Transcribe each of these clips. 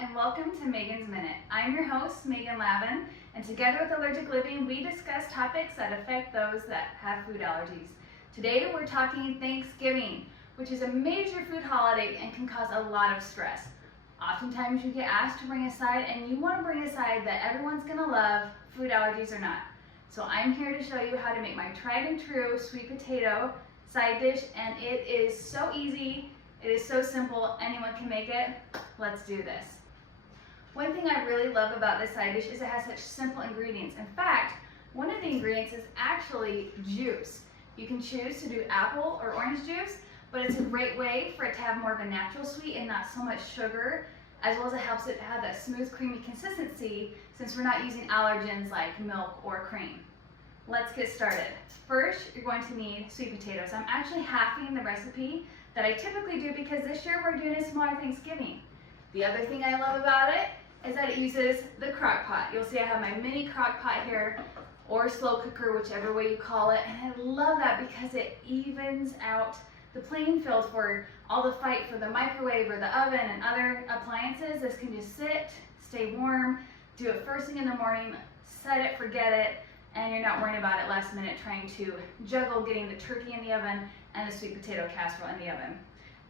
and welcome to Megan's Minute. I'm your host, Megan Lavin, and together with Allergic Living, we discuss topics that affect those that have food allergies. Today we're talking Thanksgiving, which is a major food holiday and can cause a lot of stress. Oftentimes you get asked to bring a side, and you want to bring a side that everyone's going to love, food allergies or not. So I'm here to show you how to make my tried and true sweet potato side dish, and it is so easy. It is so simple, anyone can make it. Let's do this. One thing I really love about this side dish is it has such simple ingredients. In fact, one of the ingredients is actually juice. You can choose to do apple or orange juice, but it's a great way for it to have more of a natural sweet and not so much sugar, as well as it helps it have that smooth, creamy consistency since we're not using allergens like milk or cream. Let's get started. First, you're going to need sweet potatoes. I'm actually halving the recipe that I typically do because this year we're doing a smaller Thanksgiving. The other thing I love about it is that it uses the crock pot. You'll see I have my mini crock pot here, or slow cooker, whichever way you call it, and I love that because it evens out the playing field for all the fight for the microwave or the oven and other appliances. This can just sit, stay warm, do it first thing in the morning, set it, forget it, and you're not worrying about it last minute trying to juggle getting the turkey in the oven and the sweet potato casserole in the oven.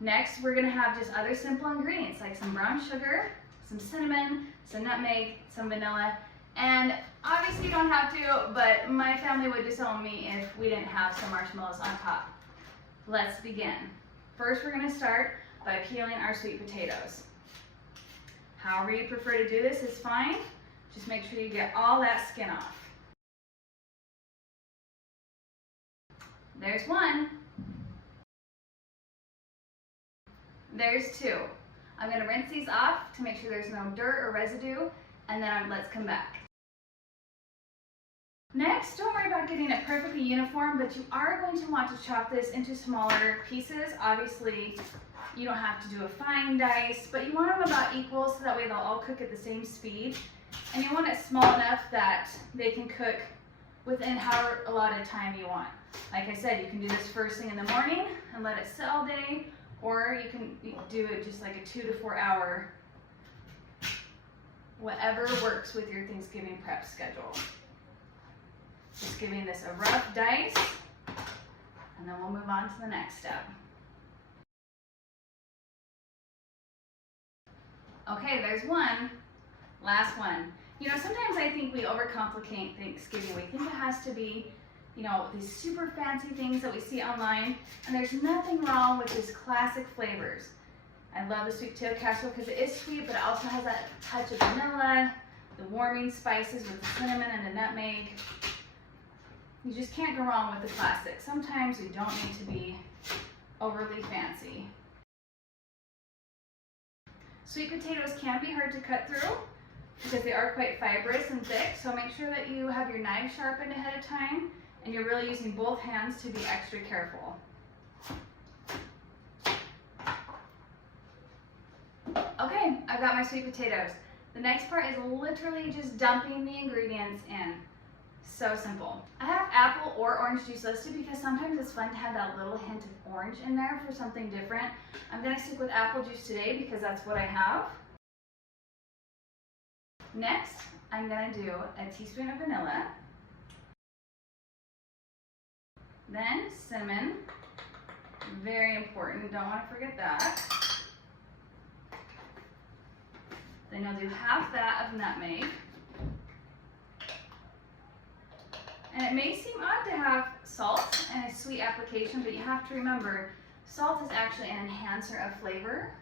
Next, we're gonna have just other simple ingredients like some brown sugar, some cinnamon, some nutmeg, some vanilla, and obviously you don't have to, but my family would disown me if we didn't have some marshmallows on top. Let's begin. First, we're gonna start by peeling our sweet potatoes. However you prefer to do this is fine. Just make sure you get all that skin off. There's one. There's two. I'm going to rinse these off to make sure there's no dirt or residue, and then let's come back. Next, don't worry about getting it perfectly uniform, but you are going to want to chop this into smaller pieces. Obviously, you don't have to do a fine dice, but you want them about equal so that way they'll all cook at the same speed. And you want it small enough that they can cook within however allotted time you want. Like I said, you can do this first thing in the morning and let it sit all day, or you can do it just like a 2 to 4 hour, whatever works with your Thanksgiving prep schedule. Just giving this a rough dice, and then we'll move on to the next step. Okay, there's one. Last one. You know, sometimes I think we overcomplicate Thanksgiving. We think it has to be, you know, these super fancy things that we see online, and there's nothing wrong with just classic flavors. I love the sweet potato casserole because it is sweet, but it also has that touch of vanilla, the warming spices with the cinnamon and the nutmeg. You just can't go wrong with the classics. Sometimes we don't need to be overly fancy. Sweet potatoes can be hard to cut through because they are quite fibrous and thick, so make sure that you have your knife sharpened ahead of time and you're really using both hands to be extra careful. Okay, I've got my sweet potatoes. The next part is literally just dumping the ingredients in. So simple. I have apple or orange juice listed because sometimes it's fun to have that little hint of orange in there for something different. I'm gonna stick with apple juice today because that's what I have. Next, I'm gonna do a teaspoon of vanilla. Then cinnamon, very important, don't want to forget that. Then you'll do half that of nutmeg. And it may seem odd to have salt and a sweet application, but you have to remember, salt is actually an enhancer of flavor.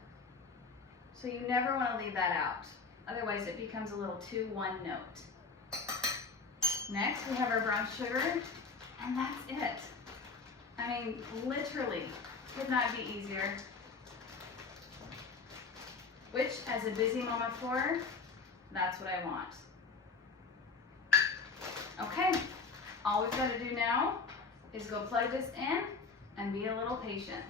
So you never want to leave that out. Otherwise it becomes a little too one note. Next, we have our brown sugar, and that's it. I mean, literally, could not be easier. Which, as a busy mom of 4, that's what I want. Okay, all we've got to do now is go plug this in and be a little patient.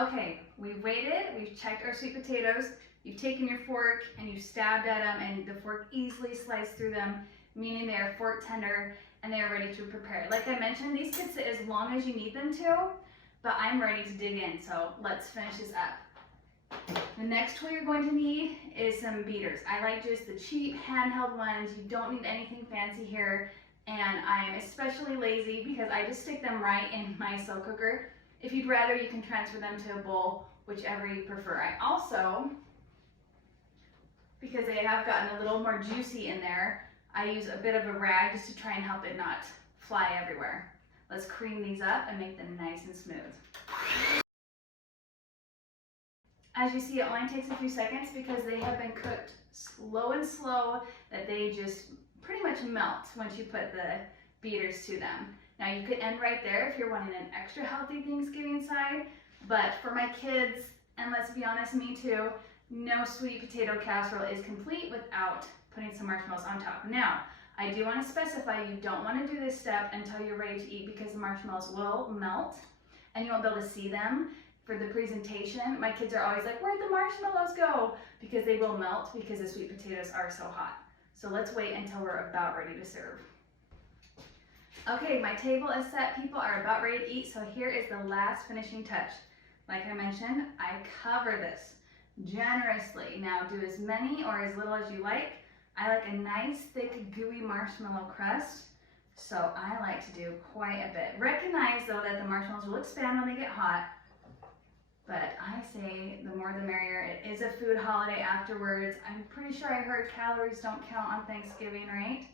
Okay, we've waited, we've checked our sweet potatoes. You've taken your fork and you've stabbed at them and the fork easily sliced through them, meaning they are fork tender and they are ready to prepare. Like I mentioned, these could sit as long as you need them to, but I'm ready to dig in, so let's finish this up. The next tool you're going to need is some beaters. I like just the cheap handheld ones. You don't need anything fancy here, and I'm especially lazy because I just stick them right in my slow cooker. If you'd rather, you can transfer them to a bowl, whichever you prefer. I also, because they have gotten a little more juicy in there, I use a bit of a rag just to try and help it not fly everywhere. Let's cream these up and make them nice and smooth. As you see, it only takes a few seconds because they have been cooked low and slow that they just pretty much melt once you put the beaters to them. Now you could end right there if you're wanting an extra healthy Thanksgiving side, but for my kids, and let's be honest, me too, no sweet potato casserole is complete without putting some marshmallows on top. Now, I do want to specify you don't want to do this step until you're ready to eat because the marshmallows will melt and you won't be able to see them for the presentation. My kids are always like, where'd the marshmallows go? Because they will melt because the sweet potatoes are so hot. So let's wait until we're about ready to serve. Okay, my table is set. People are about ready to eat, so here is the last finishing touch. Like I mentioned, I cover this generously. Now do as many or as little as you like. I like a nice, thick, gooey marshmallow crust, so I like to do quite a bit. Recognize, though, that the marshmallows will expand when they get hot, but I say the more the merrier. It is a food holiday afterwards. I'm pretty sure I heard calories don't count on Thanksgiving, right?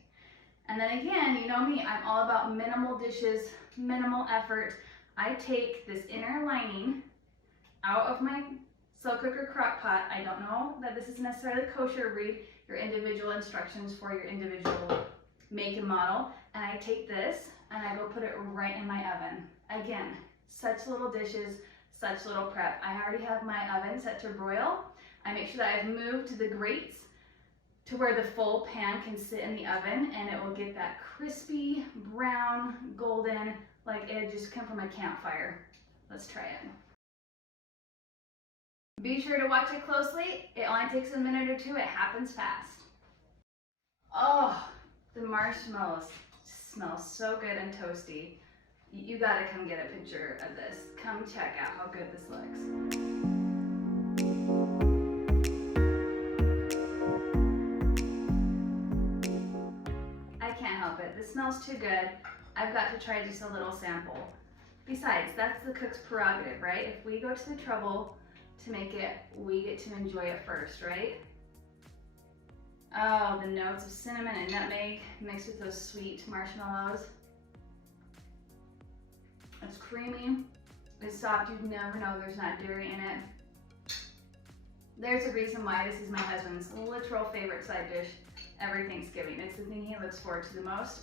And then again, you know me, I'm all about minimal dishes, minimal effort. I take this inner lining out of my slow cooker crock pot. I don't know that this is necessarily kosher. Read your individual instructions for your individual make and model. And I take this and I go put it right in my oven. Again, such little dishes, such little prep. I already have my oven set to broil. I make sure that I've moved the grates to where the full pan can sit in the oven and it will get that crispy, brown, golden, like it just come from a campfire. Let's try it. Be sure to watch it closely. It only takes a minute or two. It happens fast. Oh, the marshmallows smell so good and toasty. You gotta come get a picture of this. Come check out how good this looks. I can't help it. This smells too good. I've got to try just a little sample. Besides, that's the cook's prerogative, right? If we go to the trouble to make it, we get to enjoy it first, right? Oh, the notes of cinnamon and nutmeg mixed with those sweet marshmallows. It's creamy, it's soft, you'd never know there's not dairy in it. There's a reason why this is my husband's literal favorite side dish every Thanksgiving. It's the thing he looks forward to the most.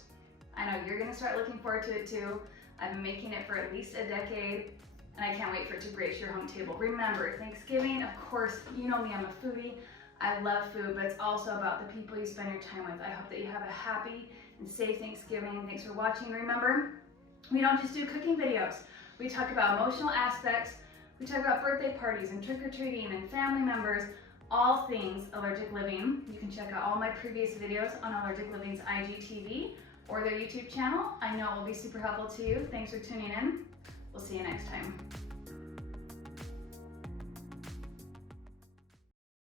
I know you're gonna start looking forward to it too. I've been making it for at least a decade, and I can't wait for it to grace your home table. Remember, Thanksgiving, of course, you know me, I'm a foodie. I love food, but it's also about the people you spend your time with. I hope that you have a happy and safe Thanksgiving. Thanks for watching. Remember, we don't just do cooking videos. We talk about emotional aspects. We talk about birthday parties and trick-or-treating and family members, all things Allergic Living. You can check out all my previous videos on Allergic Living's IGTV or their YouTube channel. I know it will be super helpful to you. Thanks for tuning in. We'll see you next time.